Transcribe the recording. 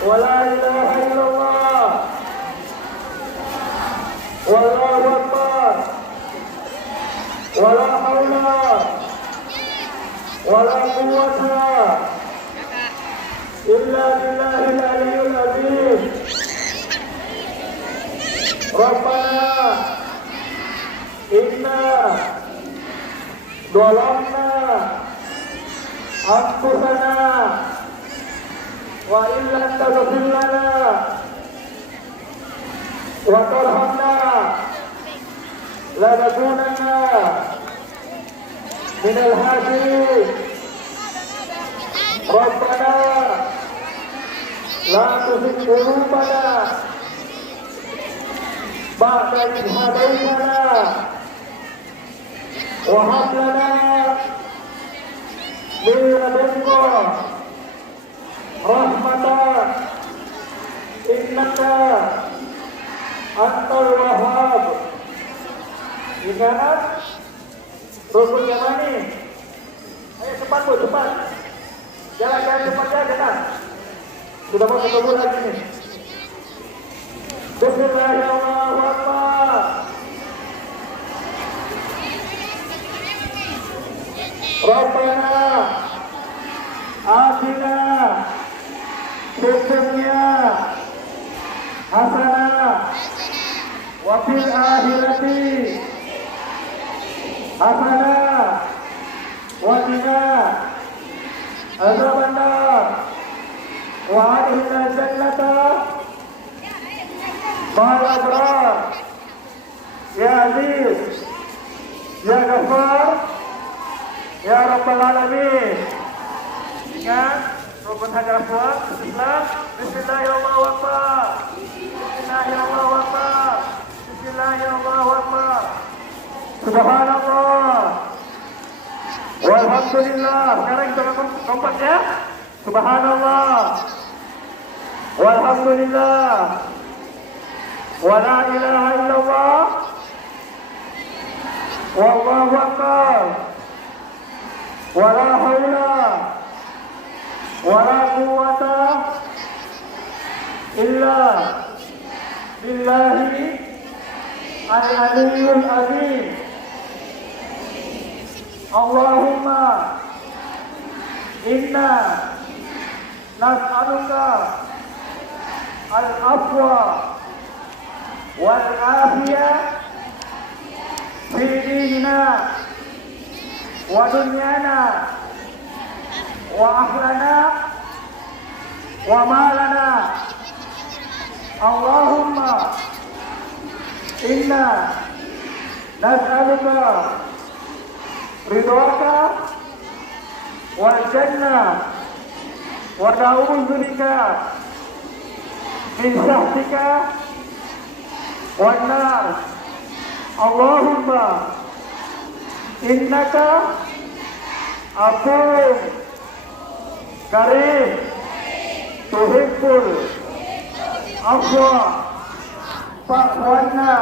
ولا إله إلا الله والله أكبر ولا حول ولا قوة إلا بالله العلي العظيم ربنا إنا ظلمنا أنفسنا وإن لم تغفر لنا وترحمنا لنكونن من الخاسرين ربنا لا تزغ قلوبنا بعد إذ هديتنا وهب لنا من لدنك رحمة إنك أنت الوهاب. Ingat rukun yang mana nih? Ayo cepat bu, cepat. Jalan cepat jalan. Sudah mau ketemu lagi nih. Bismillahirrahmanirrahim. Rabbana atina fid dunya hasanah wa fil akhirati hasanah wa qina adzabannar wa adkhilna jannata ma'al abrar ya aziz ya ghafar ya rabbal alamin. Ingat rukun hajar aswad. Bismillahirrahmanirrahim. Bismillahirrahmanirrahim. Bismillahirrahmanirrahim. Subhanallah walhamdulillah. Sekarang kita kompak ya. Subhanallah walhamdulillah wala ilaha illallah wallahu akbar wala haula wala quwwata illa billahi al-aliyyil azim. Allahumma inna nas'aluka al-afwa wal afiyah fi dinina wa dunyana wa ahlana wa malana. Allahumma inna nas'aluka ridhaka wal jannah wa na'udzubika min sahtika wan nar. Allahumma innaka afuwwun karim tuhibbul afwa fa'fu anna